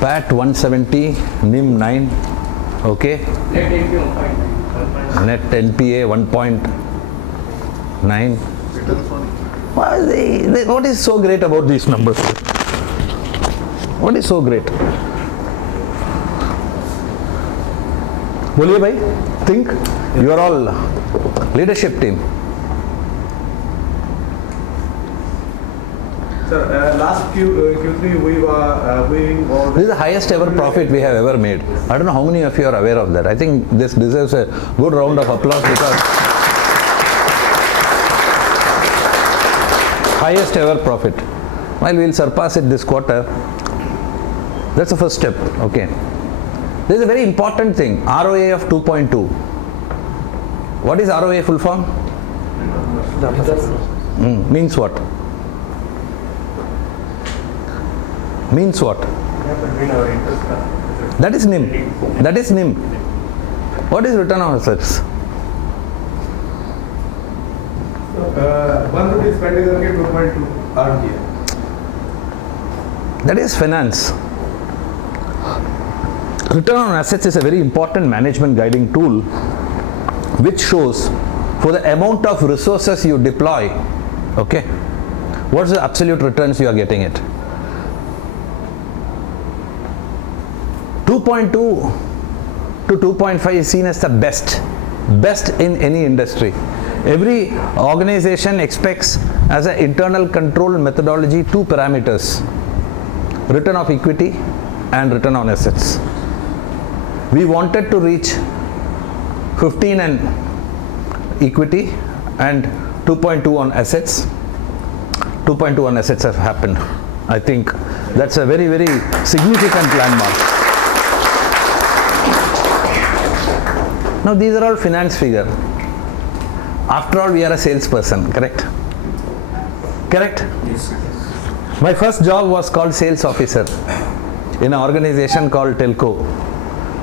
PAT 170, NIM 9, okay. Net NPA 1.9. What is so great about these numbers? What is so great? Boliye bhai, think. You are all leadership team. Sir, last Q3 we were This is the highest ever profit we have ever made. I don't know how many of you are aware of that. I think this deserves a good round of applause because highest ever profit. While we'll surpass it this quarter, that's the first step. Okay. There is a very important thing. ROA of 2.2. What is ROA full form? Means what? Means what? That is NIM. That is NIM. What is return on assets? 1 rupee spent करके 2.2 earn किया. That is finance. Return on assets is a very important management guiding tool which shows for the amount of resources you deploy, okay, what's the absolute returns you are getting it. 2.2 to 2.5 is seen as the best in any industry. Every organization expects as an internal control methodology 2 parameters: return of equity and return on assets. We wanted to reach 15 and equity and 2.2 on assets. 2.2 on assets have happened. I think that's a very, very significant landmark. Now these are all finance figure. After all, we are a salesperson, correct? Correct? Yes. My first job was called sales officer in an organization called Telco,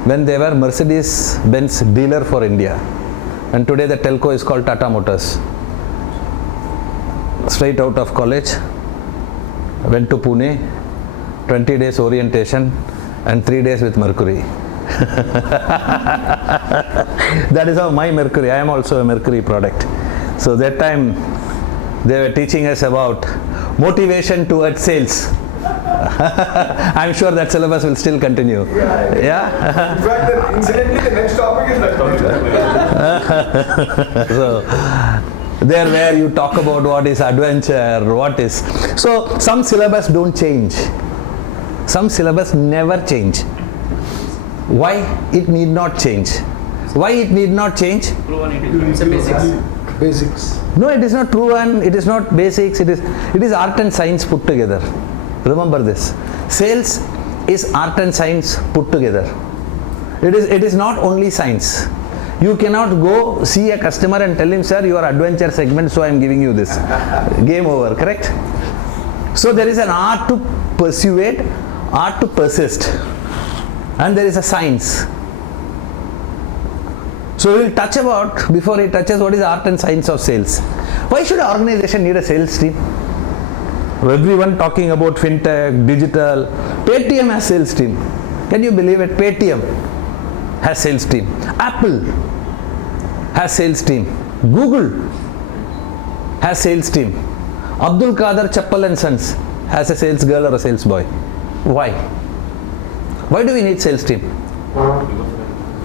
when they were Mercedes-Benz dealer for India. And today the Telco is called Tata Motors. Straight out of college, went to Pune, 20 days orientation and 3 days with Mercury. That is how my Mercury, I am also a Mercury product. So that time they were teaching us about motivation towards sales. I'm sure that syllabus will still continue. Yeah? In fact, incidentally, the next topic is that topic. So, there where you talk about what is adventure, what is. So, some syllabus don't change. Some syllabus never change. Why it need not change? Why it need not change? It's a basics. No, it is not proven, it is not basics, it is art and science put together. Remember this. Sales is art and science put together. It is not only science. You cannot go see a customer and tell him, sir, you are adventure segment, so I am giving you this. Game over, correct? So there is an art to persuade, art to persist, and there is a science. So we will touch about, before he touches, what is art and science of sales. Why should an organization need a sales team? Everyone talking about fintech, digital. Paytm has sales team. Can you believe it? Paytm has sales team. Apple has sales team. Google has sales team. Abdul Qadir Chappal and Sons has a sales girl or a sales boy. Why? Why do we need sales team?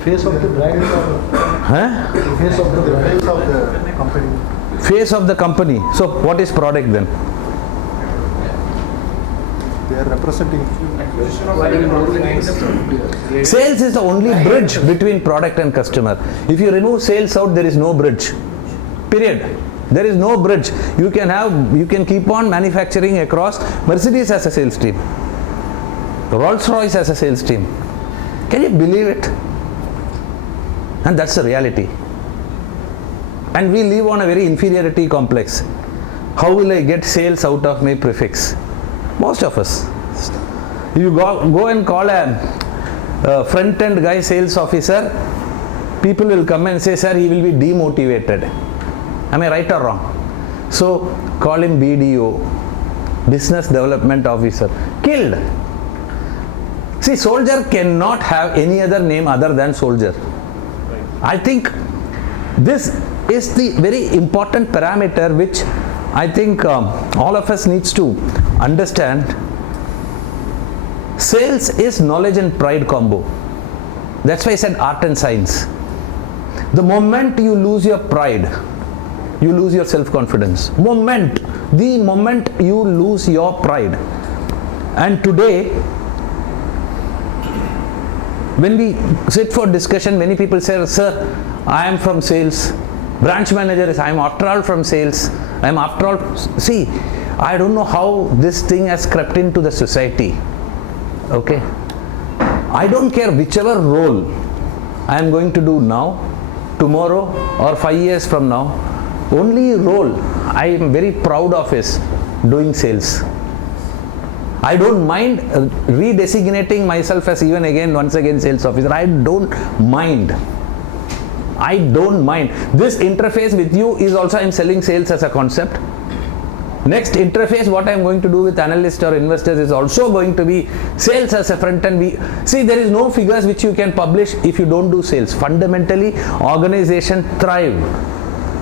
Face of the brand. Huh? Face of the company. Face of the company. So what is product then? They are representing. Sales is the only bridge between product and customer. If you remove sales out, there is no bridge. Period. There is no bridge. You can keep on manufacturing across. Mercedes has a sales team. Rolls-Royce has a sales team. Can you believe it? And that's the reality. And we live on a very inferiority complex. How will I get sales out of my prefix? Most of us. You go and call a front-end guy sales officer, people will come and say, sir, he will be demotivated. Am I right or wrong? So call him BDO, Business Development Officer. Killed. See, soldier cannot have any other name other than soldier. I think this is the very important parameter which I think all of us needs to understand. Sales is knowledge and pride combo. That's why I said art and science. The moment you lose your pride, you lose your self-confidence. The moment you lose your pride. And today, when we sit for discussion, many people say, sir, I am from sales. Branch manager is, I am after all from sales. I am after all. See, I don't know how this thing has crept into the society. Okay. I don't care whichever role I am going to do now, tomorrow or 5 years from now. Only role I am very proud of is doing sales. I don't mind redesignating myself as once again sales officer. I don't mind. I don't mind. This interface with you is also I am selling sales as a concept. Next interface what I am going to do with analysts or investors is also going to be sales as a front end. See, there is no figures which you can publish if you don't do sales. Fundamentally, organization thrive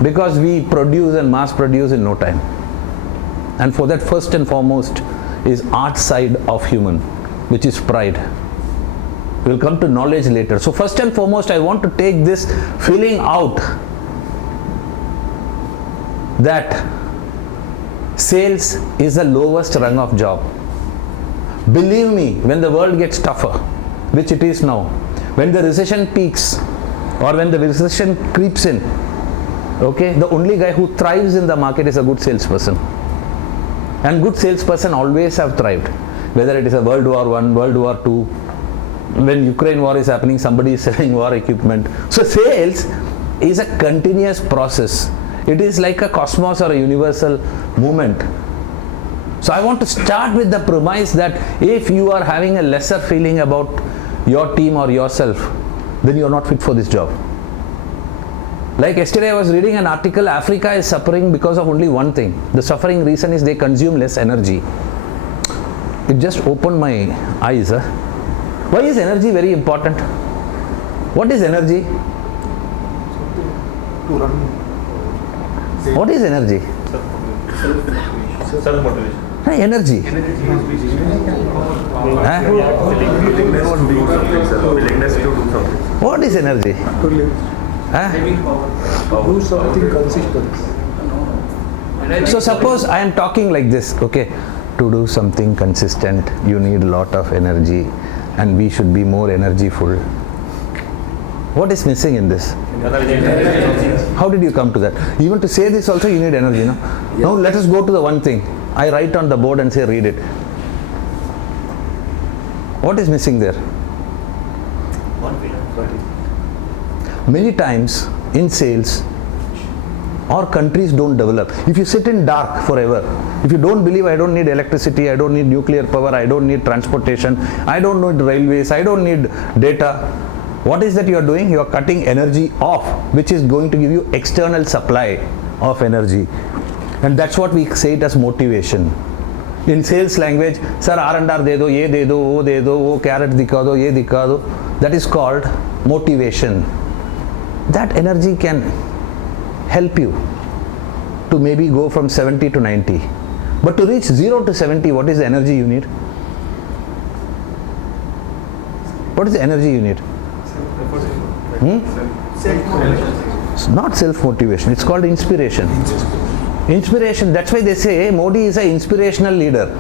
because we produce and mass produce in no time. And for that, first and foremost is art side of human, which is pride. We'll come to knowledge later. So first and foremost, I want to take this feeling out that sales is the lowest rung of job. Believe me, when the world gets tougher, which it is now, when the recession peaks or when the recession creeps in, okay, the only guy who thrives in the market is a good salesperson. And good salesperson always have thrived. Whether it is a World War I, World War II, when Ukraine war is happening, somebody is selling war equipment. So sales is a continuous process. It is like a cosmos or a universal movement. So I want to start with the premise that if you are having a lesser feeling about your team or yourself, then you are not fit for this job. Like yesterday I was reading an article, Africa is suffering because of only one thing. The suffering reason is they consume less energy. It just opened my eyes. Why is energy very important? What is energy? To run. What is energy? Self-motivation. Energy. Willingness to do something. What is energy? To live. Do something consistent. So suppose I am talking like this, okay, to do something consistent, you need a lot of energy and we should be more energyful. What is missing in this? How did you come to that? Even to say this also you need energy, no? Now let us go to the one thing. I write on the board and say read it. What is missing there? Many times in sales, our countries don't develop. If you sit in dark forever, if you don't believe I don't need electricity, I don't need nuclear power, I don't need transportation, I don't need railways, I don't need data, what is that you are doing? You are cutting energy off, which is going to give you external supply of energy. And that's what we say it as motivation. In sales language, sir, R&R de do, ye de do, wo de do, wo carrot dikha do, ye dikha do. That is called motivation. That energy can help you to maybe go from 70 to 90. But to reach 0 to 70, what is the energy you need? What is the energy you need? It's not self-motivation, it's called inspiration. Inspiration, that's why they say Modi is an inspirational leader.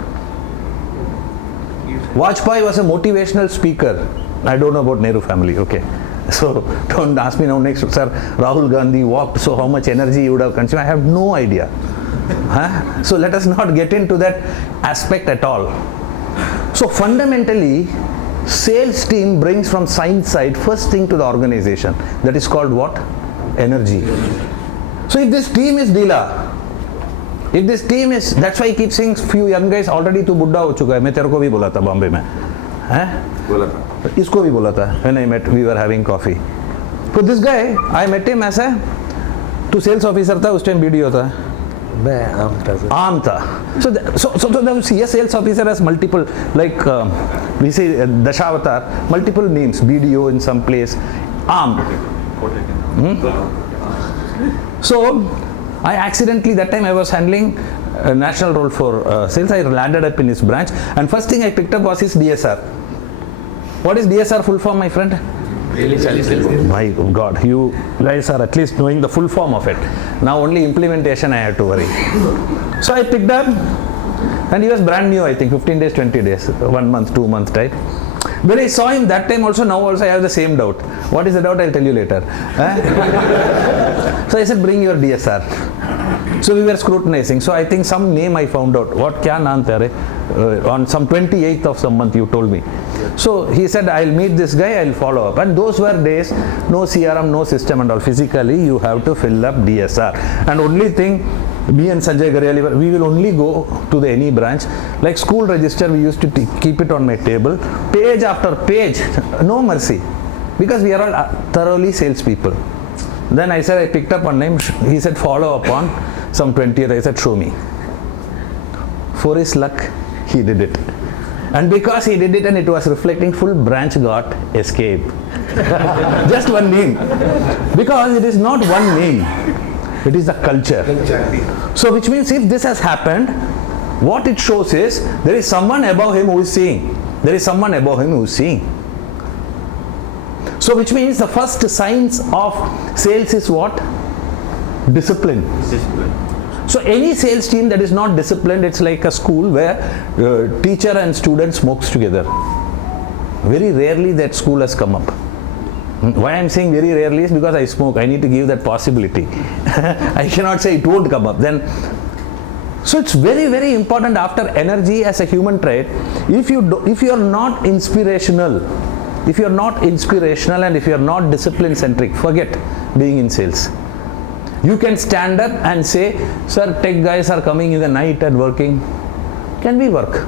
Vajpayee was a motivational speaker. I don't know about Nehru family, okay. So don't ask me now next, sir, Rahul Gandhi walked, so how much energy you would have consumed? I have no idea. So let us not get into that aspect at all. So fundamentally, sales team brings from science side first thing to the organization. That is called what? Energy. So if this team is Dila, if this team is, that's why I keep saying few young guys already to बुड्ढा हो चुका है. मैं तेरे को भी बोला था बॉम्बे में, हैं? बोला था. इसको भी बोला था. When I met, we were having coffee. So this guy, I met him as a, to sales officer था, उस टाइम BDO था. Amta. So the CS sales officer has multiple, like we say Dashavatar, multiple names, BDO in some place, Am. So I accidentally, that time I was handling a national role for sales. I landed up in his branch, and first thing I picked up was his DSR. What is DSR full form, my friend? My God, you guys are at least knowing the full form of it. Now only implementation I have to worry. So I picked up, and he was brand new, I think 15 days, 20 days, 1 month, 2 months type. When I saw him that time also, now also I have the same doubt. What is the doubt? I'll tell you later. So I said, bring your DSR. So we were scrutinizing. So I think some name I found out. What kya naam tere? On some 28th of some month you told me. So he said, I'll meet this guy, I'll follow up. And those were days, no CRM, no system and all. Physically, you have to fill up DSR. And only thing, me and Sanjay Garyali, we will only go to the any branch. Like school register, we used to keep it on my table. Page after page, no mercy. Because we are all thoroughly salespeople. Then I said, I picked up one name. He said, follow up on some 20th. I said, show me. For his luck, he did it. And because he did it and it was reflecting, full branch got escape. Just one name. Because it is not one name. It is the culture. So which means if this has happened, what it shows is there is someone above him who is seeing. There is someone above him who is seeing. So which means the first signs of sales is what? Discipline. So any sales team that is not disciplined, it's like a school where teacher and student smokes together. Very rarely that school has come up. Why I'm saying very rarely is because I smoke. I need to give that possibility. I cannot say it won't come up. Then, so it's very, very important after energy as a human trait. If you are not inspirational, and if you are not discipline centric, forget being in sales. You can stand up and say, sir, tech guys are coming in the night and working. Can we work?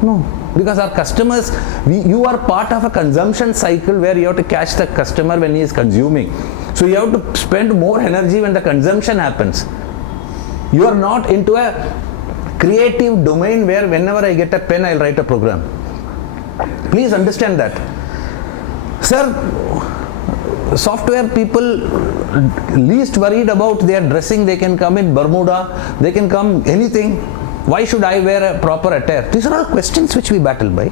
No, because our customers, you are part of a consumption cycle where you have to catch the customer when he is consuming. So you have to spend more energy when the consumption happens. You are not into a creative domain where whenever I get a pen, I'll write a program. Please understand that. Sir, software people least worried about their dressing. They can come in Bermuda, they can come anything. Why should I wear a proper attire? These are all questions which we battle by.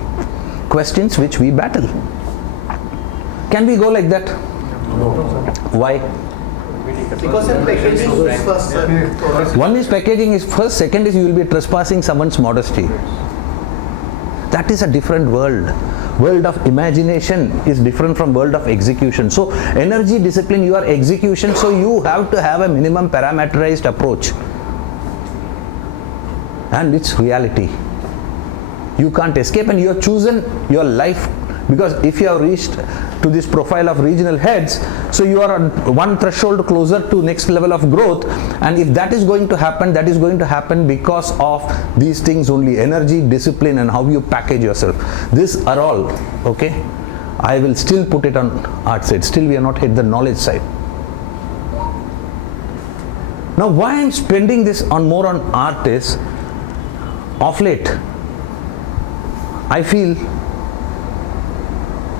Questions which we battle. Can we go like that? No. Why? Because of packaging is first, sir. One is packaging is first, second is you will be trespassing someone's modesty. That is a different world. World of imagination is different from world of execution. So energy, discipline, your execution, so you have to have a minimum parameterized approach. And it's reality. You can't escape, and you have chosen your life, because if you have reached to this profile of regional heads, so you are on one threshold closer to next level of growth. And if that is going to happen, that is going to happen because of these things only: energy, discipline, and how you package yourself. These are all okay. I will still put it on art side. Still we are not hit the knowledge side. Now why I am spending this on more on art is, of late I feel,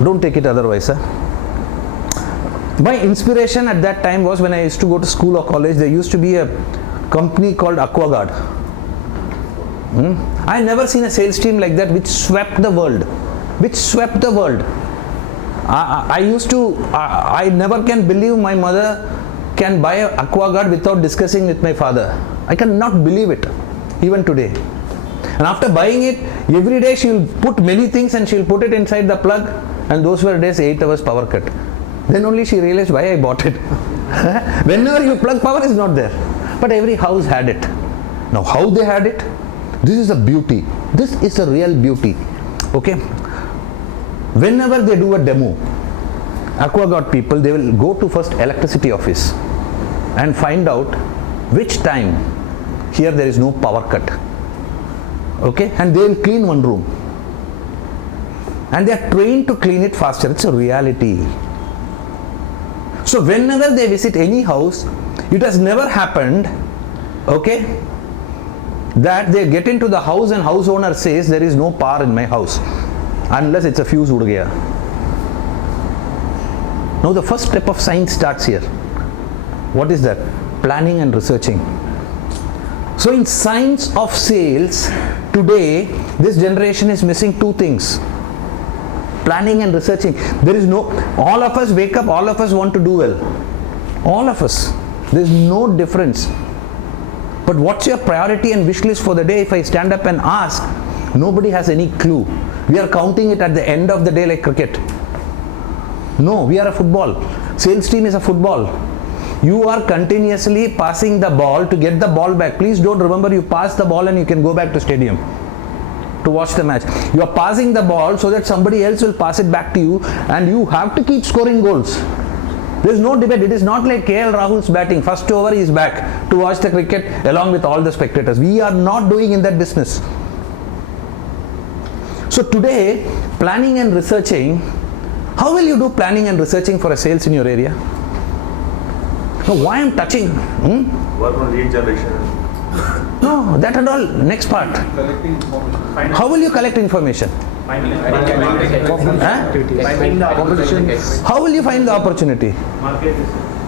don't take it otherwise, sir. My inspiration at that time was when I used to go to school or college, there used to be a company called AquaGuard. I never seen a sales team like that which swept the world. I never can believe my mother can buy an AquaGuard without discussing with my father. I cannot believe it, even today. And after buying it, every day she will put many things and she will put it inside the plug, and those were days 8 hours power cut. Then only she realized why I bought it. Whenever you plug, power is not there. But every house had it. Now how they had it? This is a beauty. This is a real beauty. Okay. Whenever they do a demo, AquaGuard people, they will go to first electricity office and find out which time here there is no power cut. Okay, and they will clean one room, and they are trained to clean it faster. It's a reality. So whenever they visit any house, It has never happened, okay, that they get into the house and house owner says there is no power in my house unless it's a fuse ud gaya. Now the first step of science starts here. What is that? Planning and researching. So in science of sales, today this generation is missing two things. Planning and researching. There is no, all of us wake up, all of us want to do well. All of us. There is no difference. But what's your priority and wish list for the day? If I stand up and ask, nobody has any clue. We are counting it at the end of the day like cricket. No, we are a football. Sales team is a football. You are continuously passing the ball to get the ball back. Please don't remember you pass the ball and you can go back to stadium to watch the match. You are passing the ball so that somebody else will pass it back to you and you have to keep scoring goals. There is no debate. It is not like KL Rahul's batting. First over he is back to watch the cricket along with all the spectators. We are not doing in that business. So today, planning and researching, how will you do planning and researching for a sales in your area? Now, why I'm touching? Work on lead generation. No, that and all. Next part. Collecting information. How will you collect information? Finding Finding the opportunity. How will you find the opportunity? market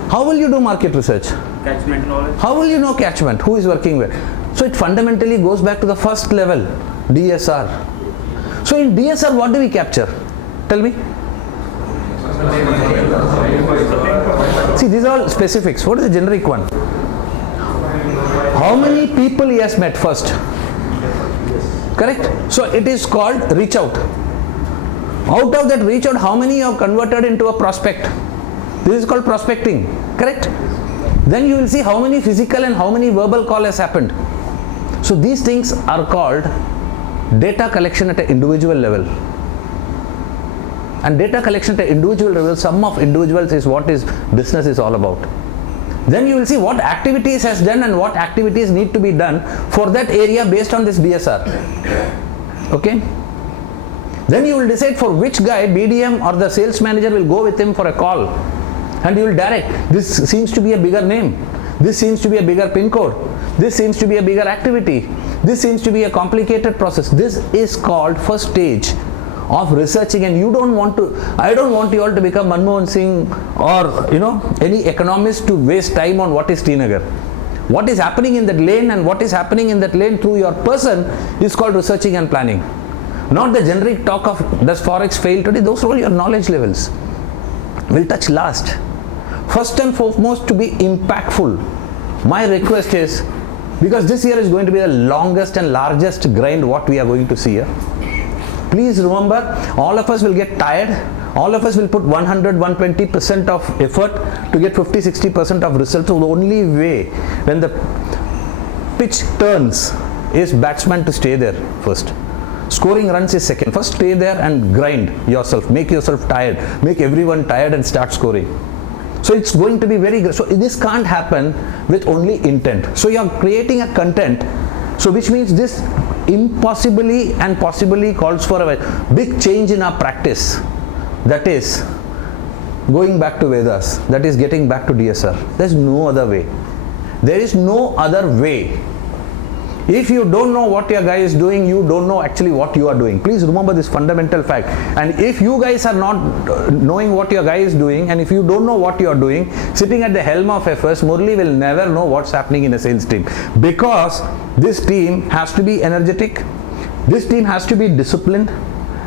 How will you do market research? catchment knowledge. How will you know catchment? Who is working where? So it fundamentally goes back to the first level, DSR. So in DSR, what do we capture? Tell me. See, these are all specifics. What is the generic one? How many people he has met first? Correct? So it is called reach out. Out of that reach out, how many you have converted into a prospect? This is called prospecting. Correct? Then you will see how many physical and how many verbal call has happened. So these things are called data collection at an individual level. And data collection at an individual level, sum of individuals is what is business is all about. Then you will see what activities has done and what activities need to be done for that area based on this DSR. Okay? Then you will decide for which guy, BDM or the sales manager will go with him for a call. And you will direct, this seems to be a bigger name. This seems to be a bigger pin code. This seems to be a bigger activity. This seems to be a complicated process. This is called first stage of researching, and you don't want to, I don't want you all to become Manmohan Singh or any economist to waste time on what is Srinagar. What is happening in that lane and what is happening in that lane through your person is called researching and planning. Not the generic talk of does Forex fail today. Those are all your knowledge levels. We'll touch last. First and foremost, to be impactful, my request is, because this year is going to be the longest and largest grind what we are going to see here. Please remember, all of us will get tired. All of us will put 100-120% of effort to get 50-60% of results. So the only way when the pitch turns is batsman to stay there first. Scoring runs is second. First stay there and grind yourself. Make yourself tired. Make everyone tired and start scoring. So it's going to be very good. So this can't happen with only intent. So you're creating a content. So which means this impossibly and possibly calls for a big change in our practice. That is going back to Vedas. That is getting back to DSR. There's no other way. There is no other way. If you don't know what your guy is doing, you don't know actually what you are doing. Please remember this fundamental fact. And if you guys are not knowing what your guy is doing, and if you don't know what you are doing, sitting at the helm of affairs, Murali will never know what's happening in a sales team. Because this team has to be energetic, this team has to be disciplined,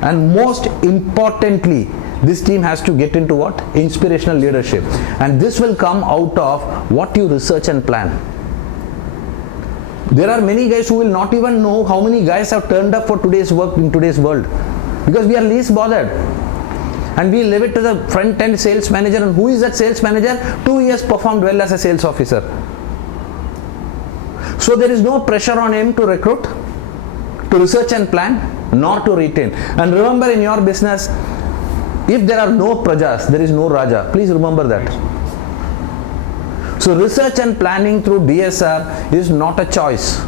and most importantly, this team has to get into what? Inspirational leadership. And this will come out of what you research and plan. There are many guys who will not even know how many guys have turned up for today's work in today's world, because we are least bothered, and we leave it to the front end sales manager. And who is that sales manager? 2 years performed well as a sales officer. So there is no pressure on him to recruit, to research and plan, nor to retain. And remember, in your business, if there are no prajas, there is no raja. Please remember that. So research and planning through DSR is not a choice.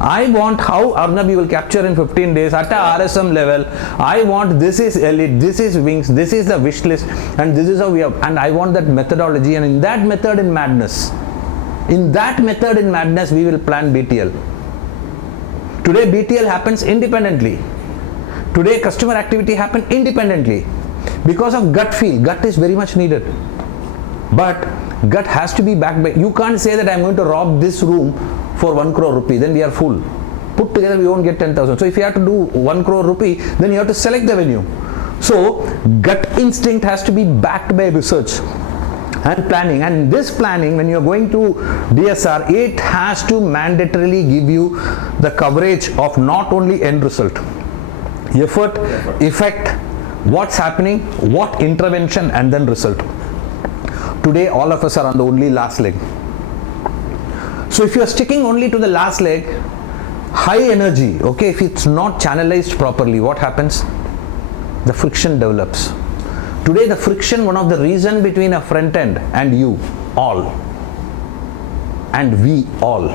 I want how Arnab you will capture in 15 days at a RSM level. I want this is elite, this is wings, this is the wish list, and this is how we have, and I want that methodology, and in that method in madness, In that method in madness, we will plan BTL. Today, BTL happens independently. Today, customer activity happens independently. Because of gut feel, gut is very much needed. But gut has to be backed by, you can't say that I'm going to rob this room for 1 crore rupee, then we are full. Put together, we won't get 10,000. So if you have to do 1 crore rupee, then you have to select the venue. So gut instinct has to be backed by research and planning. And this planning, when you're going to DSR, it has to mandatorily give you the coverage of not only end result, effort, effect, what's happening, what intervention, and then result. Today, all of us are on the only last leg. So if you're sticking only to the last leg, high energy, okay, if it's not channelized properly, what happens? The friction develops. Today, the friction, one of the reason between a front end and you all, and we all,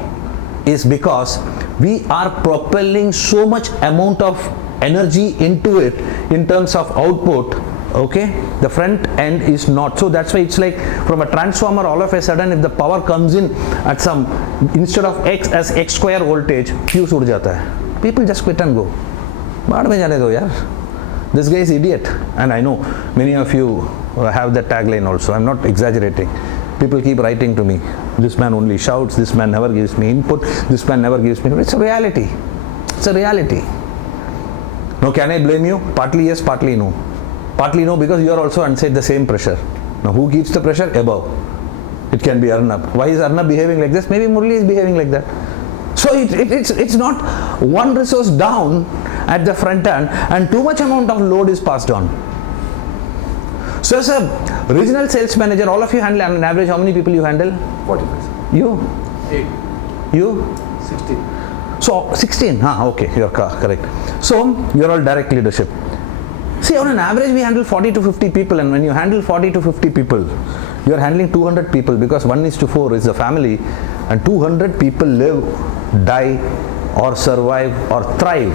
is because we are propelling so much amount of energy into it in terms of output. Okay, the front end is not. So that's why it's like from a transformer, all of a sudden if the power comes in at some, instead of X as X square voltage, fuse उड़ जाता है. People just quit and go. बाद में जाने दो यार. This guy is idiot. And I know many of you have that tagline also. I'm not exaggerating. People keep writing to me. This man only shouts, this man never gives me input, this man never gives me. It's a reality. It's a reality. Now can I blame you? Partly yes, partly no. Partly no, because you are also inside the same pressure. Now who keeps the pressure? Above. It can be Arnab. Why is Arnab behaving like this? Maybe Murali is behaving like that. So it's not one resource down at the front end and too much amount of load is passed on. So as a regional sales manager, all of you handle on an average, how many people you handle? 45. You? 8. You? 16. So 16, okay, you're correct. So you're all direct leadership. See, on an average, we handle 40 to 50 people, and when you handle 40 to 50 people, you are handling 200 people, because 1:4 is the family, and 200 people live, die, or survive, or thrive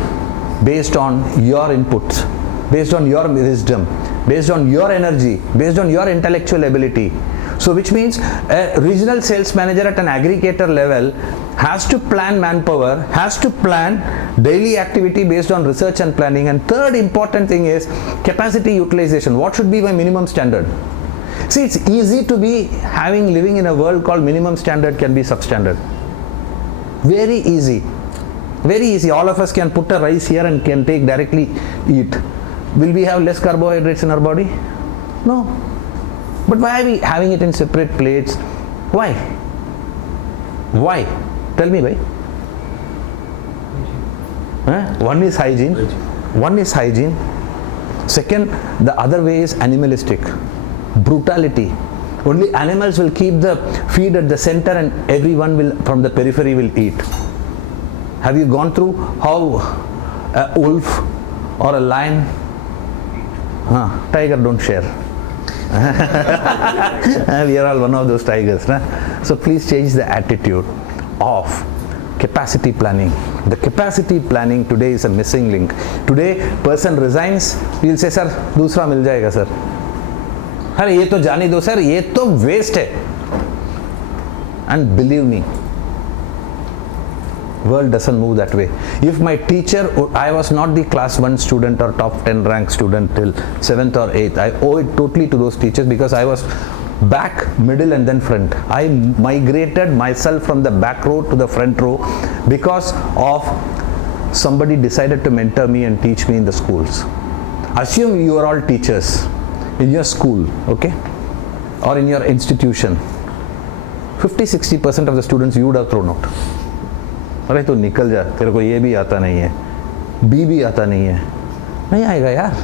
based on your inputs, based on your wisdom, based on your energy, based on your intellectual ability. So which means a regional sales manager at an aggregator level has to plan manpower, has to plan daily activity based on research and planning. And third important thing is capacity utilization. What should be my minimum standard? See, it's easy to be living in a world called minimum standard can be substandard. Very easy. Very easy. All of us can put a rice here and can take directly eat. Will we have less carbohydrates in our body? No. But why are we having it in separate plates? Why? Why? Tell me why. One is hygiene. One is hygiene. Second, the other way is animalistic. Brutality. Only animals will keep the feed at the center and everyone will from the periphery will eat. Have you gone through how a wolf or a lion, tiger don't share. We are all one of those tigers. So please change the attitude of capacity planning. The capacity planning today is a missing link. Today, person resigns, he will say, sir, दूसरा मिल जाएगा sir. अरे ये तो जाने दो sir, ये तो waste है. And believe me, world doesn't move that way. If my teacher, I was not the class 1 student or top 10 rank student till 7th or 8th. I owe it totally to those teachers because I was back, middle and then front. I migrated myself from the back row to the front row because of somebody decided to mentor me and teach me in the schools. Assume you are all teachers in your school, okay, or in your institution. 50-60% of the students you would have thrown out. अरे तो निकल जा, तेरे को ये भी आता नहीं है, बी भी आता नहीं है, नहीं आएगा यार.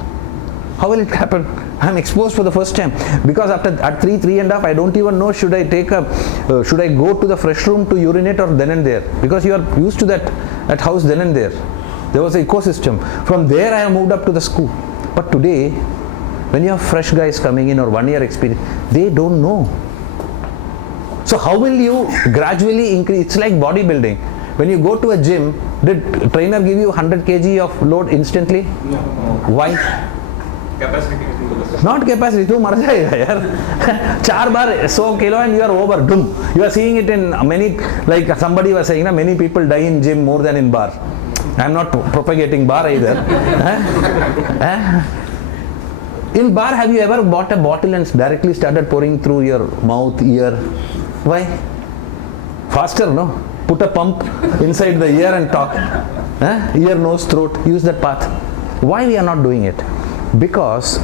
How will it happen? I'm exposed for the first time because at 3.5 I don't even know should I go to the fresh room to urinate or then and there, because you are used to that house then and there. There was an ecosystem. From there I have moved up to the school. But today, when you have fresh guys coming in or 1 year experience, they don't know. So how will you gradually increase? It's like bodybuilding. When you go to a gym, did trainer give you 100 kg of load instantly? No. Why? Capacity is Not capacity, तू मर जाएगा यार 4 बार 100 kilo and you are over, doom. You are seeing it in many, like somebody was saying, many people die in gym more than in bar. I am not propagating bar either. In bar, have you ever bought a bottle and directly started pouring through your mouth, ear? Why? Faster, no? Put a pump inside the ear and talk. Ear, nose, throat, use that path. Why we are not doing it? Because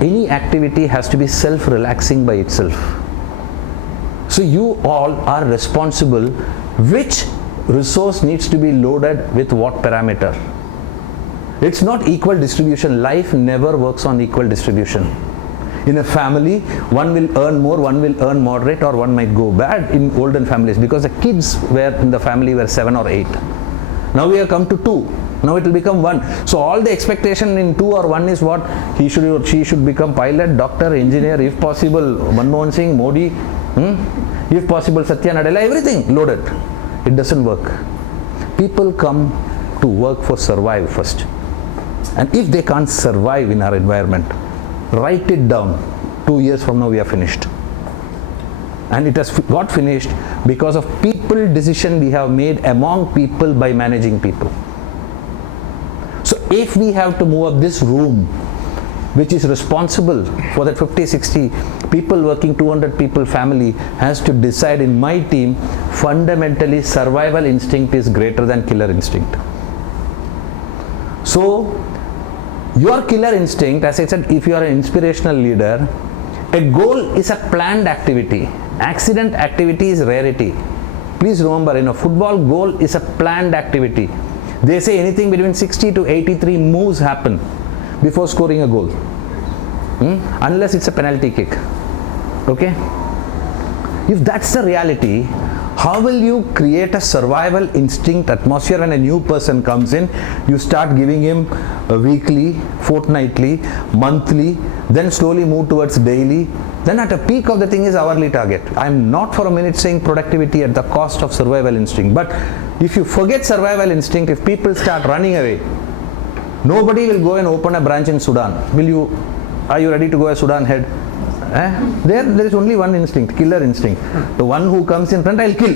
any activity has to be self-relaxing by itself. So you all are responsible which resource needs to be loaded with what parameter. It's not equal distribution. Life never works on equal distribution. In a family, one will earn more, one will earn moderate, or one might go bad in olden families because the kids were in the family were 7 or 8. Now we have come to 2. Now it will become 1. So all the expectation in 2 or 1 is what? He should or she should become pilot, doctor, engineer, if possible Manmohan Singh, Modi, if possible Satya Nadella, everything loaded. It doesn't work. People come to work for survive first. And if they can't survive in our environment, write it down. 2 years from now we are finished. And it has got finished because of people decision we have made among people by managing people. So if we have to move up this room, which is responsible for that 50, 60 people working, 200 people family, has to decide in my team, fundamentally survival instinct is greater than killer instinct. So your killer instinct, as I said, if you are an inspirational leader, a goal is a planned activity. Accident activity is rarity. Please remember, in a football, goal is a planned activity. They say anything between 60 to 83 moves happen before scoring a goal. Unless it's a penalty kick. Okay? If that's the reality, how will you create a survival instinct atmosphere when a new person comes in? You start giving him a weekly, fortnightly, monthly, then slowly move towards daily. Then at a peak of the thing is hourly target. I'm not for a minute saying productivity at the cost of survival instinct. But if you forget survival instinct, if people start running away, nobody will go and open a branch in Sudan. Are you ready to go as Sudan head? There is only one instinct, killer instinct. The one who comes in front, I'll kill.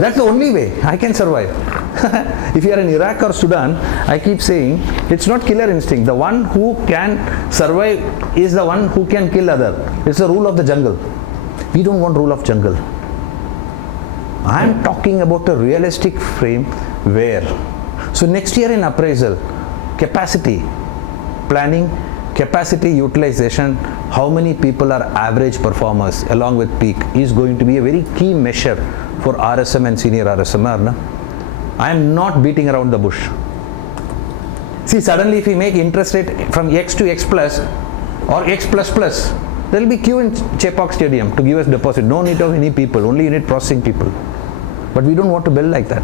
That's the only way I can survive. If you are in Iraq or Sudan, I keep saying, it's not killer instinct. The one who can survive is the one who can kill other. It's the rule of the jungle. We don't want rule of jungle. I am talking about a realistic frame where, so next year in appraisal, capacity, planning, capacity utilization, how many people are average performers along with peak is going to be a very key measure for RSM and senior RSMR. No? I am not beating around the bush. See, suddenly if we make interest rate from X to X plus or X plus plus, there will be queue in Chepauk Stadium to give us deposit. No need of any people, only you need processing people. But we don't want to build like that.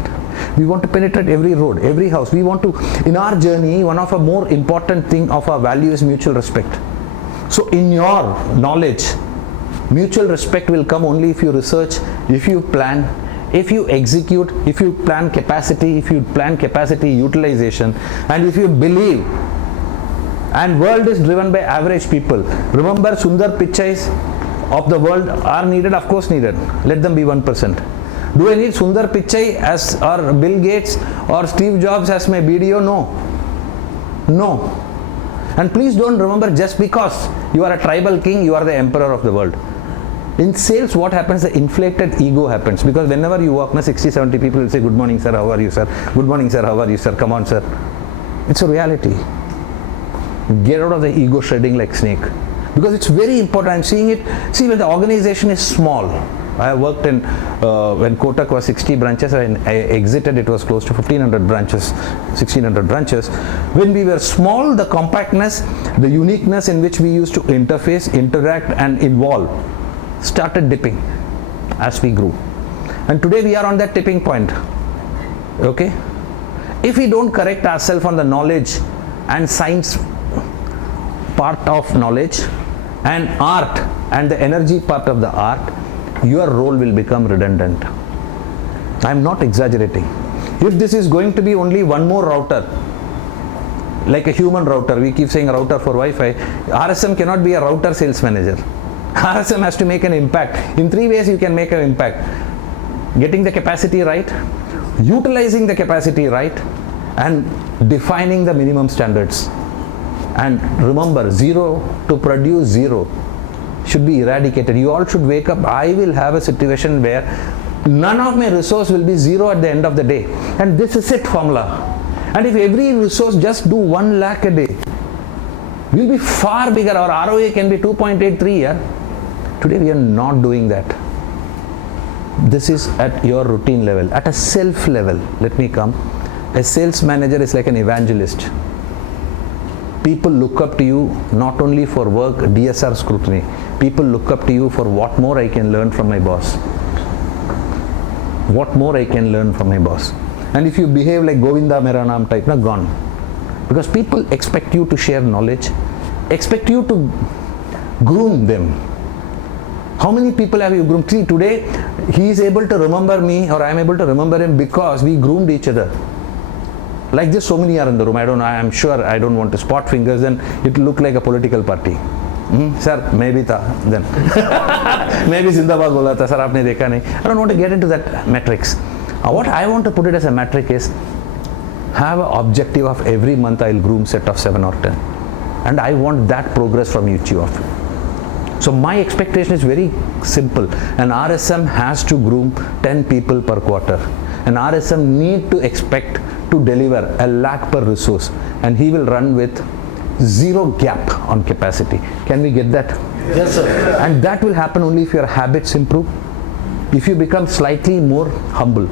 We want to penetrate every road, every house. We want to, in our journey, one of the more important thing of our value is mutual respect. So in your knowledge, mutual respect will come only if you research, if you plan, if you execute, if you plan capacity, if you plan capacity utilization, and if you believe. And world is driven by average people. Remember, Sundar Pichais of the world are needed, of course needed. Let them be 1%. Do I need Sundar Pichai as or Bill Gates or Steve Jobs as my BDO? No. No. And please don't remember just because you are a tribal king, you are the emperor of the world. In sales, what happens? The inflated ego happens, because whenever you walk, 60, 70 people will say, good morning sir, how are you sir? Good morning sir, how are you sir? Come on sir. It's a reality. Get out of the ego shredding like snake. Because it's very important. I'm seeing it. See, when the organization is small, I worked in, when Kotak was 60 branches, and I exited, it was close to 1500 branches, 1600 branches. When we were small, the compactness, the uniqueness in which we used to interface, interact and involve started dipping as we grew. And today we are on that tipping point. Okay? If we don't correct ourselves on the knowledge and science part of knowledge and art and the energy part of the art, your role will become redundant. I am not exaggerating. If this is going to be only one more router, like a human router. We keep saying router for Wi-Fi. RSM cannot be a router sales manager. RSM has to make an impact. In 3 ways you can make an impact. Getting the capacity right, utilizing the capacity right, and defining the minimum standards. And remember, zero to produce zero should be eradicated. You all should wake up. I will have a situation where none of my resource will be zero at the end of the day. And this is it formula. And if every resource just do 1 lakh a day, we'll be far bigger. Our ROA can be 2.83. Yeah? Today we are not doing that. This is at your routine level. At a self level, let me come. A sales manager is like an evangelist. People look up to you not only for work, DSR scrutiny. People look up to you for what more I can learn from my boss. What more I can learn from my boss. And if you behave like Govinda Mera Naam type, na gone. Because people expect you to share knowledge, expect you to groom them. How many people have you groomed? See, today he is able to remember me, or I am able to remember him because we groomed each other. Like this, so many are in the room. I don't know, I am sure I don't want to spot fingers, then it will look like a political party. Sir, maybe tha, then. Maybe Zindabad bola tha, sir, aapne dekha nahi. I don't want to get into that metrics. What I want to put it as a metric is, have an objective of every month I will groom set of 7 or 10. And I want that progress from each of you. So my expectation is very simple. An RSM has to groom 10 people per quarter. An RSM need to expect to deliver 1 lakh per resource, and he will run with 0 gap on capacity. Can we get that? Yes, sir. And that will happen only if your habits improve, if you become slightly more humble.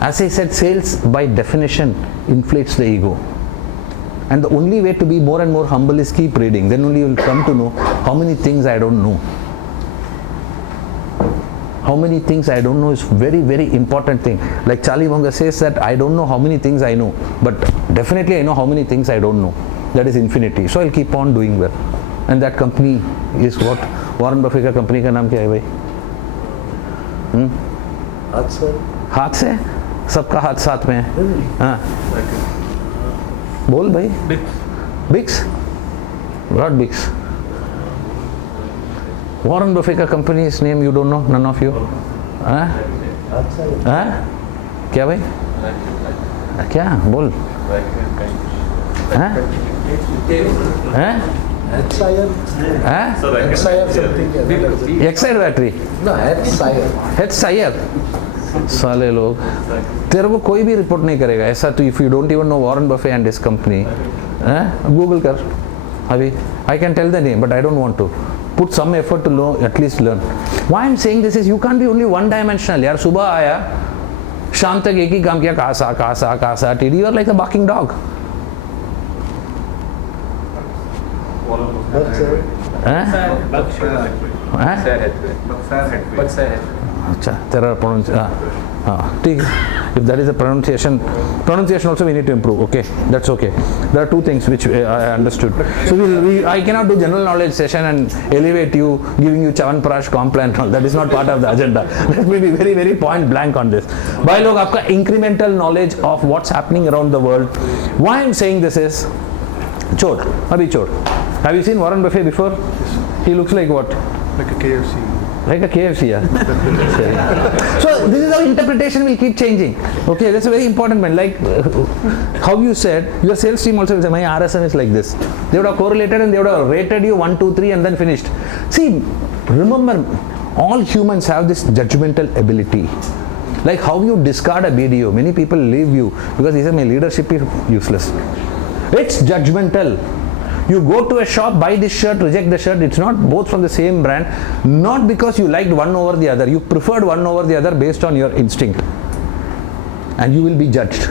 As I said, sales by definition inflates the ego. And the only way to be more and more humble is keep reading. Then only you will come to know how many things I don't know. How many things I don't know is very, very important thing. Like Charlie Munger says that I don't know how many things I know, but definitely I know how many things I don't know. That is infinity. So I'll keep on doing well. And that company is what? Warren Buffett का company का नाम क्या है भाई? हाथ से हाथ से? सबका हाथ साथ में है. हाँ. बोल भाई. Bix. What Bix? Warren Buffett का company's name you don't know, none of you? हाँ? हाँ? क्या भाई? क्या? बोल. हाँ? हाँ? Exide battery? No, H-Sire. साले लोग तेरे को कोई भी रिपोर्ट नहीं करेगा ऐसा. तो if you don't even know Warren Buffett and his company, Google कर अभी. I can tell the name, but I don't want to. Put some effort to know, at least learn. Why I'm saying this is you can't be only one dimensional. यार सुबह आया शाम तक एक ही काम किया, कासा टीडी. You are like a barking dog. अच्छा तेरा pronunciation ठीक है. If that is a pronunciation also we need to improve. Okay, that's okay. There are 2 things which I understood. So I cannot do general knowledge session and elevate you, giving you Chavanprash complan. That is not part of the agenda. Let me be very, very point blank on this. भाई लोग आपका incremental knowledge of what's happening around the world. Why I'm saying this is, छोड़ अभी छोड़. Have you seen Warren Buffett before? He looks like what? like a KFC. Like a KFC, yeah. So this is how interpretation will keep changing. Okay, that's a very important one. Like how you said, your sales team also will say, my RSM is like this. They would have correlated and they would have rated you 1, 2, 3 and then finished. See, remember, all humans have this judgmental ability. Like how you discard a BDO. Many people leave you because they say, my leadership is useless. It's judgmental. You go to a shop, buy this shirt, reject the shirt. It's not both from the same brand. Not because you liked one over the other. You preferred one over the other based on your instinct. And you will be judged.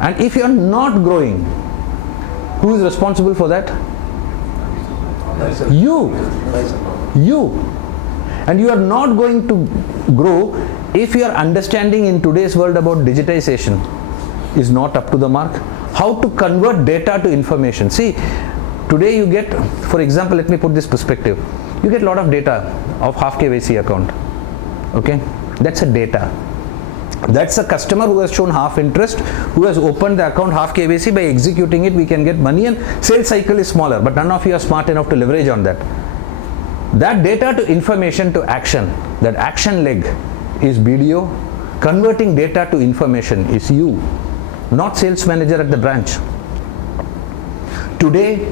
And if you are not growing, who is responsible for that? You. And you are not going to grow if your understanding in today's world about digitization is not up to the mark. How to convert data to information. See, today you get, for example, let me put this perspective. You get a lot of data of half KYC account. Okay, that's a data. That's a customer who has shown half interest, who has opened the account half KYC. By executing it, we can get money, and sales cycle is smaller, but none of you are smart enough to leverage on that. That data to information to action, that action leg is BDO. Converting data to information is you, not sales manager at the branch. Today,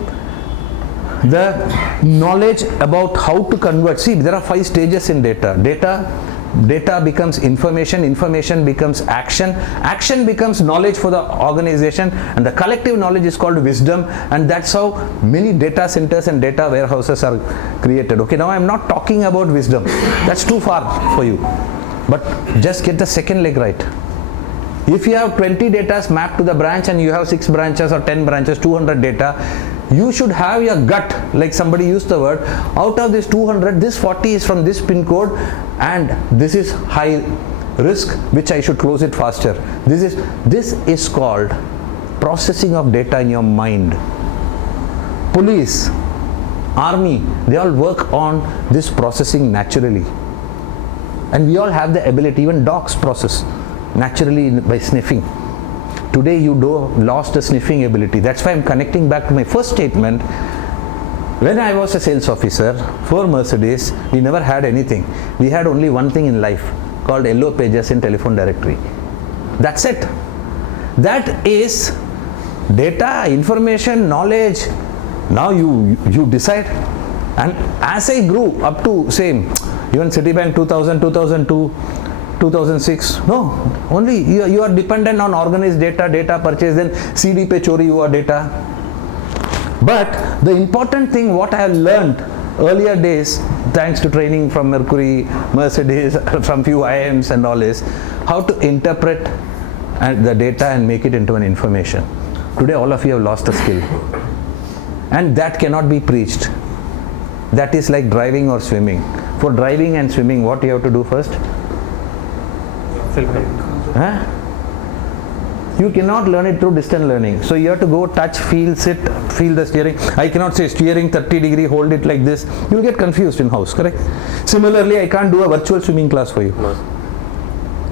the knowledge about how to convert, see, there are 5 stages in data. Data becomes information, information becomes action, action becomes knowledge for the organization, and the collective knowledge is called wisdom, and that's how many data centers and data warehouses are created. Okay, now I'm not talking about wisdom, that's too far for you, but just get the second leg right. If you have 20 data mapped to the branch and you have 6 branches or 10 branches, 200 data, you should have your gut, like somebody used the word, out of this 200, this 40 is from this pin code and this is high risk, which I should close it faster. This is called processing of data in your mind. Police, army, they all work on this processing naturally. And we all have the ability, even dogs process naturally by sniffing. Today you lost the sniffing ability. That's why I'm connecting back to my first statement. When I was a sales officer for Mercedes, we never had anything. We had only one thing in life called yellow pages in telephone directory. That's it. That is data, information, knowledge. Now you decide. And as I grew up to same, even Citibank 2000, 2002, 2006, no, only you are dependent on organized data purchase, then CD pe chori hua data. But the important thing what I have learned earlier days, thanks to training from Mercury, Mercedes, from few IIMs and all, is how to interpret the data and make it into an information. Today all of you have lost a skill, and that cannot be preached. That is like driving or swimming. For driving and swimming, what you have to do first? Huh? You cannot learn it through distant learning. So you have to go touch, feel, sit, feel the steering. I cannot say steering 30 degree, hold it like this. You will get confused in house, correct? Similarly, I can't do a virtual swimming class for you.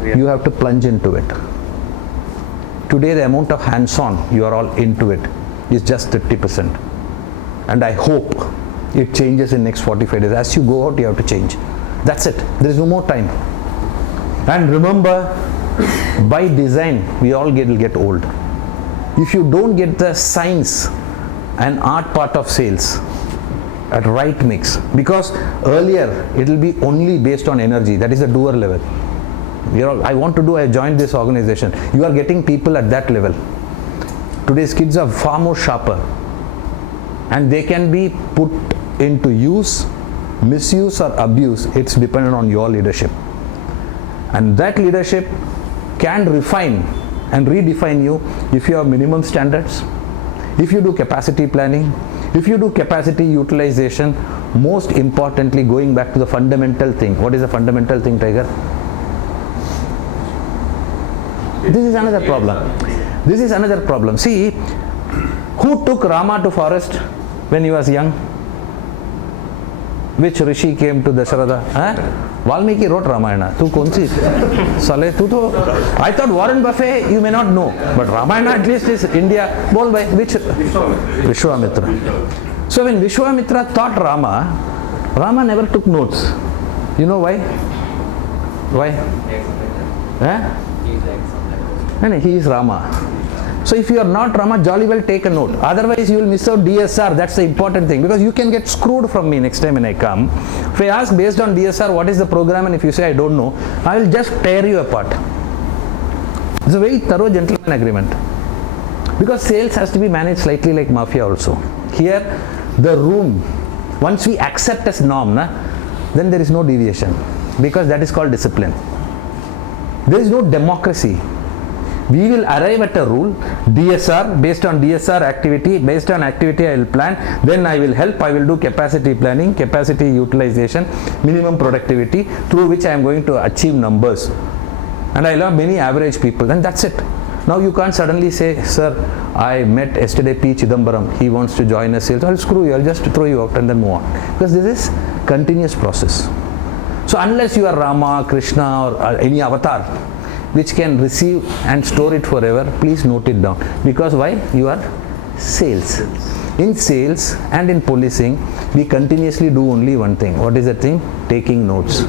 You have to plunge into it. Today the amount of hands-on, you are all into it, is just 30%. And I hope it changes in next 45 days. As you go out, you have to change. That's it. There is no more time. And remember, by design, we all will get old. If you don't get the science and art part of sales at right mix, because earlier it will be only based on energy, that is the doer level. I want to do, I joined this organization. You are getting people at that level. Today's kids are far more sharper, and they can be put into use, misuse or abuse. It's dependent on your leadership. And that leadership can refine and redefine you if you have minimum standards, if you do capacity planning, if you do capacity utilization. Most importantly, going back to the fundamental thing. What is the fundamental thing, Tiger? This is another problem. This is another problem. See, who took Rama to forest when he was young? Which rishi came to Dasharatha? Valmiki wrote Ramayana. Tu konsi? Sale, tu to. I thought Warren Buffett, you may not know, but Ramayana at least is India. Bol by which? Vishwamitra. So when Vishwamitra taught Rama never took notes. You know why? Why? No, he is Rama. So if you are not Rama, jolly well take a note. Otherwise you will miss out DSR. That's the important thing, because you can get screwed from me next time when I come. If I ask based on DSR what is the program, and if you say I don't know, I will just tear you apart. It's a very thorough gentleman agreement. Because sales has to be managed slightly like mafia also. Here the room, once we accept as norm, then there is no deviation, because that is called discipline. There is no democracy. We will arrive at a rule, DSR, based on DSR activity, based on activity I will plan, then I will help, I will do capacity planning, capacity utilization, minimum productivity, through which I am going to achieve numbers. And I love many average people, and that's it. Now you can't suddenly say, sir, I met yesterday P. Chidambaram, he wants to join us sales. I'll screw you, I'll just throw you out and then move on. Because this is continuous process. So unless you are Rama, Krishna or any avatar, which can receive and store it forever, please note it down. Because why? You are sales. In sales and in policing, we continuously do only one thing. What is that thing? Taking notes.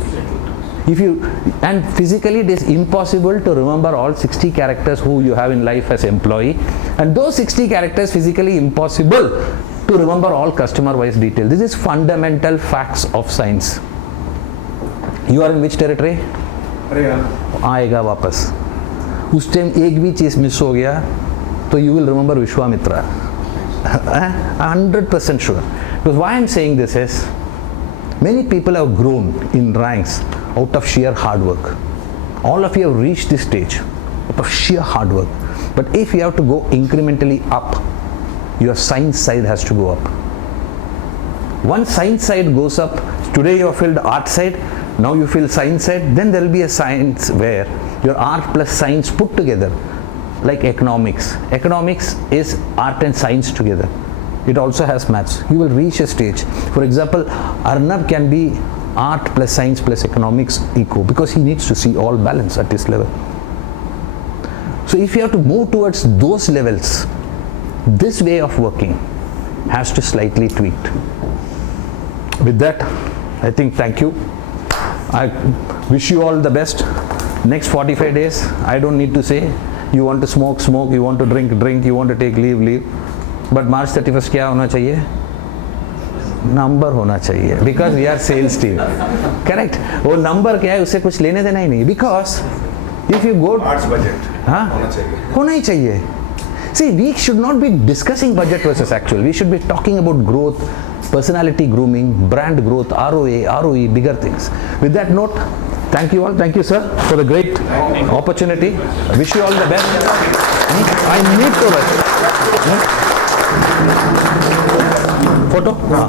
And physically it is impossible to remember all 60 characters who you have in life as employee, and those 60 characters physically impossible to remember all customer wise details. This is fundamental facts of science. You are in which territory? आएगा वापस. उस time एक भी चीज miss हो गया तो you will remember Vishwamitra. 100% sure. Because why I am saying this is, many people have grown in ranks out of sheer hard work. All of you have reached this stage out of sheer hard work. But if you have to go incrementally up, your science side has to go up. Once science side goes up, today you have filled art side, now you feel science side, then there will be a science where your art plus science put together, like economics. Economics is art and science together. It also has maths. You will reach a stage. For example, Arnab can be art plus science plus economics equal, because he needs to see all balance at this level. So if you have to move towards those levels, this way of working has to slightly tweaked. With that, I think thank you. I wish you all the best. Next 45 days, I don't need to say, you want to smoke, smoke, you want to drink, drink, you want to take leave, leave. But March 31st क्या होना चाहिए? Number होना चाहिए, because we are sales team. Correct? वो number क्या है, उससे कुछ लेने देना ही नहीं. Because if you go Arts budget. हाँ होना ही चाहिए. See, we should not be discussing budget versus actual. We should be talking about growth, personality grooming, brand growth, ROA, ROE, bigger things. With that note, thank you all. Thank you, sir, for the great opportunity. Wish you all the best. I need to rush. Photo?